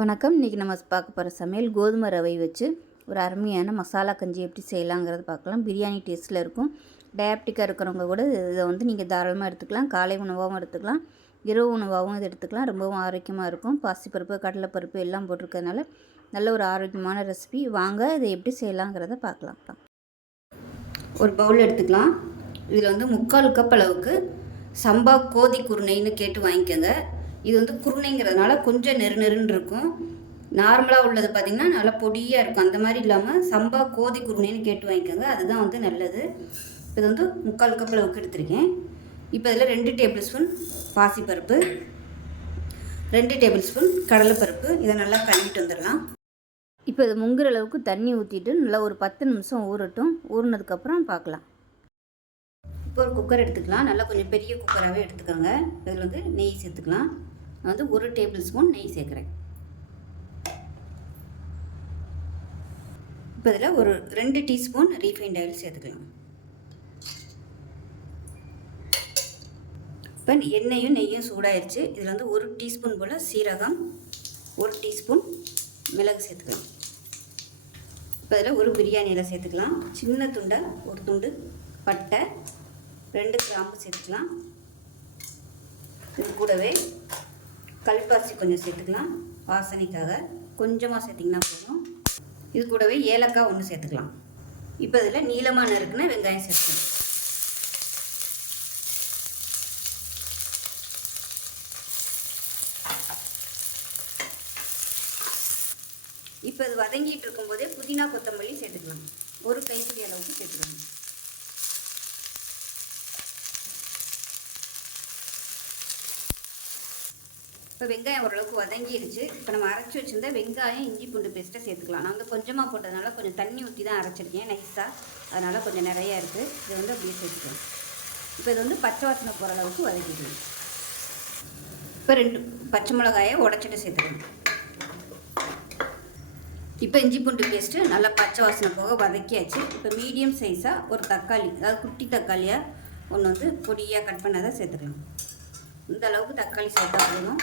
வணக்கம். இன்றைக்கி நம்ம பார்க்க போகிற சமையல் கோதுமை ரவை வச்சு ஒரு அருமையான மசாலா கஞ்சி எப்படி செய்யலாங்கிறது பார்க்கலாம். பிரியாணி டேஸ்ட்டில் இருக்கும். டயபெட்டிக்காக இருக்கிறவங்க கூட இதை நீங்கள் தாராளமாக எடுத்துக்கலாம். காலை உணவாகவும் எடுத்துக்கலாம், இரவு உணவாகவும் இது எடுத்துக்கலாம். ரொம்பவும் ஆரோக்கியமாக இருக்கும். பாசிப்பருப்பு, கடலைப்பருப்பு எல்லாம் போட்டிருக்கிறதுனால நல்ல ஒரு ஆரோக்கியமான ரெசிபி. வாங்க இதை எப்படி செய்யலாங்கிறத பார்க்கலாம். ஒரு பவுல் எடுத்துக்கலாம். இதில் 3/4 கப் அளவுக்கு சம்பா கோதி குருணைன்னு கேட்டு வாங்கிக்கோங்க. இது குருணைங்கிறதுனால கொஞ்சம் நெருன்னு இருக்கும். நார்மலாக உள்ளது பார்த்திங்கன்னா நல்லா பொடியாக இருக்கும். அந்த மாதிரி இல்லாமல் சம்பா கோதி குருணைன்னு கேட்டு வாங்கிக்கோங்க. அதுதான் நல்லது. இது 3/4 கப் அளவுக்கு எடுத்திருக்கேன். இப்போ இதில் 2 டேபிள் ஸ்பூன் பாசிப்பருப்பு, 2 டேபிள் ஸ்பூன் கடலைப்பருப்பு, இதை நல்லா கழுவிட்டு வந்துடலாம். இப்போ இது முங்குற அளவுக்கு தண்ணி ஊற்றிட்டு நல்லா ஒரு 10 நிமிஷம் ஊறட்டும். ஊறினதுக்கப்புறம் பார்க்கலாம். இப்போ ஒரு குக்கர் எடுத்துக்கலாம். நல்லா கொஞ்சம் பெரிய குக்கராகவே எடுத்துக்கோங்க. இதில் நெய் சேர்த்துக்கலாம். நான் 1 டேபிள் ஸ்பூன் நெய் சேர்க்குறேன். இப்போ இதில் ஒரு 2 டீஸ்பூன் ரீஃபைண்ட் ஆயில் சேர்த்துக்கலாம். இப்போ எண்ணெயும் நெய்யும் சூடாயிருச்சு. இதில் 1 டீஸ்பூன் போல் சீரகம், 1 டீஸ்பூன் மிளகு சேர்த்துக்கலாம். இப்போ இதில் ஒரு பிரியாணி இலை சேர்த்துக்கலாம். சின்ன துண்டை ஒரு துண்டு பட்டை, 2 கிராம்பு சேர்த்துக்கலாம். இது கூடவே கல்பாசி கொஞ்சம் சேர்த்துக்கலாம். வாசனைக்காக கொஞ்சமாக சேர்த்திங்கன்னா போதும். இது கூடவே ஏலக்காய் 1 சேர்த்துக்கலாம். இப்போ இதில் நீளமாக நறுக்குன வெங்காயம் சேர்த்துக்கலாம். இப்போ இது வதங்கிட்டு இருக்கும்போதே புதினா கொத்தமல்லி சேர்த்துக்கலாம். ஒரு கைப்பிடி அளவுக்கு சேர்த்துக்கலாம். இப்போ வெங்காயம் ஓரளவுக்கு வதங்கிடுச்சு. இப்போ நம்ம அரைச்சி வச்சுருந்தா வெங்காயம் இஞ்சி பூண்டு பேஸ்ட்டை சேர்த்துக்கலாம். நான் கொஞ்சமாக போட்டதுனால கொஞ்சம் தண்ணி ஊற்றி தான் அரைச்சிருக்கேன் நைஸாக. அதனால் கொஞ்சம் நிறையா இருக்குது. இது அப்படியே சேர்த்துக்கலாம். இப்போ இது பச்சை வாசனை போகிற அளவுக்கு வதக்கிக்கலாம். இப்போ 2 பச்சை மிளகாயை உடச்சிட்டு சேர்த்துக்கலாம். இப்போ இஞ்சி பூண்டு பேஸ்ட்டு நல்லா பச்சை வாசனை போக வதக்கியாச்சு. இப்போ மீடியம் சைஸாக ஒரு தக்காளி, அதாவது குட்டி தக்காளியாக ஒன்று பொடியாக கட் பண்ணதை சேர்த்துக்கலாம். இந்த அளவுக்கு தக்காளி சேர்த்தா போதும்.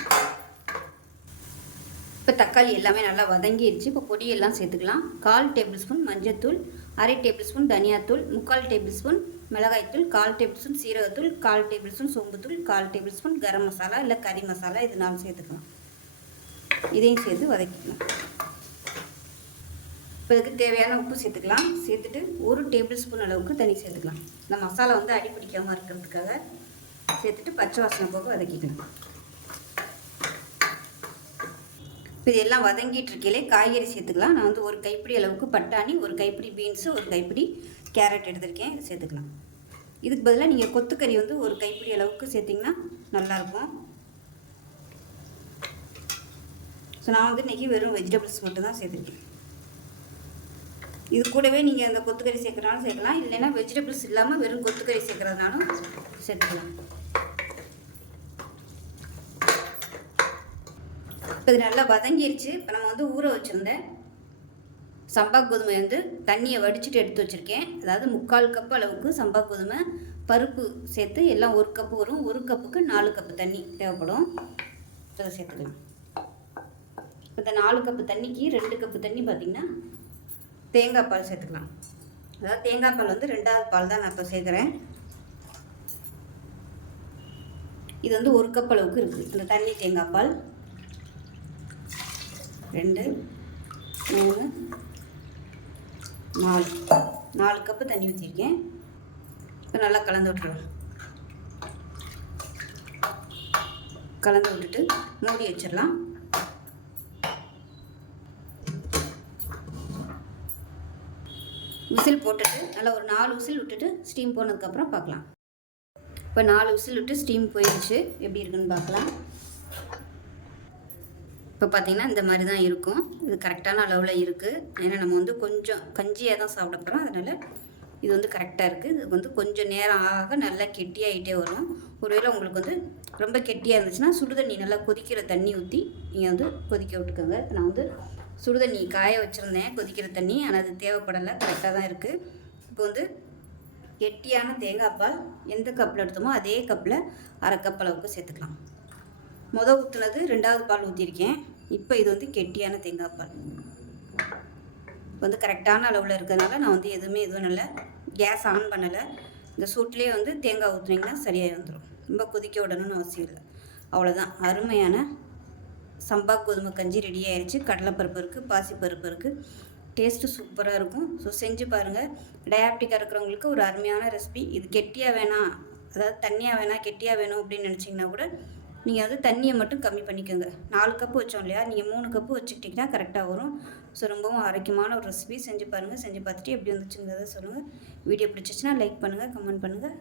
இப்போ தக்காளி எல்லாமே நல்லா வதங்கிடுச்சு. இப்போ பொடியெல்லாம் சேர்த்துக்கலாம். 1/4 டேபிள் ஸ்பூன் மஞ்சத்தூள், 1/2 டேபிள் ஸ்பூன் தனியாத்தூள், 3/4 டேபிள் ஸ்பூன் மிளகாய்த்தூள், 1/4 டேபிள் ஸ்பூன் சீரகத்தூள், 1/4 table spoon சோம்புத்தூள், 1/4 table spoon garam masala இல்லை கறி மசாலா, இது 4 சேர்த்துக்கலாம். இதையும் சேர்த்து வதக்கிக்கலாம். இப்போ இதுக்கு தேவையான உப்பு சேர்த்துக்கலாம். சேர்த்துட்டு 1 டேபிள் ஸ்பூன் அளவுக்கு தண்ணி சேர்த்துக்கலாம். இந்த மசாலா அடி பிடிக்காமல் இருக்கிறதுக்காக சேர்த்துட்டு பச்சை வாசனை போக வதக்கிக்கலாம். இப்போ இதெல்லாம் வதங்கிட்டு இருக்கையிலே காய்கறி சேர்த்துக்கலாம். நான் 1 கைப்பிடி அளவுக்கு பட்டாணி, 1 கைப்பிடி பீன்ஸு, 1 கைப்பிடி கேரட் எடுத்திருக்கேன். இது சேர்த்துக்கலாம். இதுக்கு பதிலாக நீங்கள் கொத்துக்கறி 1 கைப்பிடி அளவுக்கு சேர்த்திங்கன்னா நல்லாயிருக்கும். ஸோ நான் இன்றைக்கி வெறும் வெஜிடபிள்ஸ் மட்டும் தான் சேர்த்துருக்கேன். இது கூடவே நீங்கள் அந்த கொத்துக்கறி சேர்க்குறனாலும் சேர்க்கலாம், இல்லைன்னா வெஜிடபிள்ஸ் இல்லாமல் வெறும் கொத்துக்கறி சேர்க்குறதுனாலும் சேர்த்துக்கலாம். இப்போ இது நல்லா வதங்கிடுச்சு. இப்போ நம்ம ஊற வச்சுருந்தேன் சம்பா கோதுமை தண்ணியை வடிச்சிட்டு எடுத்து வச்சுருக்கேன். அதாவது 3/4 கப் அளவுக்கு சம்பா கோதுமை பருப்பு சேர்த்து எல்லாம் 1 கப்பு வரும். 1 கப்புக்கு 4 கப்பு தண்ணி தேவைப்படும். அதை சேர்த்துக்கலாம். இப்போ இந்த 4 கப்பு தண்ணிக்கு 2 கப்பு தண்ணி பார்த்திங்கன்னா தேங்காய் பால் சேர்த்துக்கலாம். அதாவது தேங்காய் பால் 2வது பால் தான் நான் இப்போ சேர்க்குறேன். இது 1 கப் அளவுக்கு இருக்குது இந்த தண்ணி தேங்காய் பால். 2, 3, 4 கப்பு தண்ணி ஊற்றிருக்கேன். இப்போ நல்லா கலந்து விட்டுருலாம். கலந்து விட்டுட்டு மூடி வச்சிடலாம். விசில் போட்டுட்டு நல்லா ஒரு 4 விசில் விட்டுட்டு ஸ்டீம் போனதுக்கப்புறம் பார்க்கலாம். இப்போ 4 விசில் விட்டு ஸ்டீம் போயிடுச்சு. எப்படி இருக்குன்னு பார்க்கலாம். இப்போ பார்த்திங்கன்னா இந்த மாதிரி தான் இருக்கும். இது கரெக்டான அளவில் இருக்குது. ஏன்னா நம்ம கொஞ்சம் கஞ்சியாக தான் சாப்பிட போகிறோம். அதனால் இது கரெக்டாக இருக்குது. இது கொஞ்சம் நேரம் ஆக நல்லா கெட்டியாகிட்டே வரும். ஒருவேளை உங்களுக்கு ரொம்ப கெட்டியாக இருந்துச்சுன்னா சுடுதண்ணி நல்லா கொதிக்கிற தண்ணி ஊற்றி நீங்கள் கொதிக்க விட்டுக்கோங்க. நான் சுடுதண்ணி காய வச்சுருந்தேன் கொதிக்கிற தண்ணி, ஆனால் அது தேவைப்படலை, கரெக்டாக தான் இருக்குது. இப்போ கெட்டியான தேங்காய் பால் எந்த கப்பில் எடுத்தோமோ அதே கப்பில் 1/2 கப் அளவுக்கு சேர்த்துக்கலாம். ஊற்றுனது 2வது பால் ஊற்றிருக்கேன். இப்போ இது வந்து கெட்டியான தேங்காய் பால். இப்போ வந்து கரெக்டான அளவில் இருக்கிறதுனால நான் வந்து எதுவும் இல்லை, கேஸ் ஆன் பண்ணலை. இந்த சூட்லேயே வந்து தேங்காய் ஊற்றுனீங்கன்னா சரியாக வந்துடும். ரொம்ப கொதிக்க விடணும்னு அவசியம் இல்லை. அவ்வளோதான், அருமையான சம்பா கோதுமை கஞ்சி ரெடி ஆயிடுச்சு. கடலைப்பருப்பு இருக்குது, பாசிப்பருப்பு இருக்குது. டேஸ்ட்டு சூப்பராக இருக்கும். ஸோ செஞ்சு பாருங்கள். டயாபெட்டிக்காக இருக்கிறவங்களுக்கு ஒரு அருமையான ரெசிபி. இது கெட்டியாக வேணாம், அதாவது தண்ணியாக வேணாம், கெட்டியாக வேணும் அப்படின்னு நினச்சிங்கன்னா கூட நீங்கள் வந்து தண்ணியை மட்டும் கம்மி பண்ணிக்கோங்க. 4 கப்பு வச்சோம் இல்லையா, நீங்கள் 3 கப்பு வச்சுக்கிட்டிங்கன்னா கரெக்டாக வரும். ஸோ ரொம்பவும் ஆரோக்கியமான ஒரு ரெசிபி. செஞ்சு பாருங்கள். செஞ்சு பார்த்துட்டு எப்படி வந்துச்சுங்கிறத சொல்லுங்கள். வீடியோ பிடிச்சிச்சின்னா லைக் பண்ணுங்கள், கமெண்ட் பண்ணுங்கள்.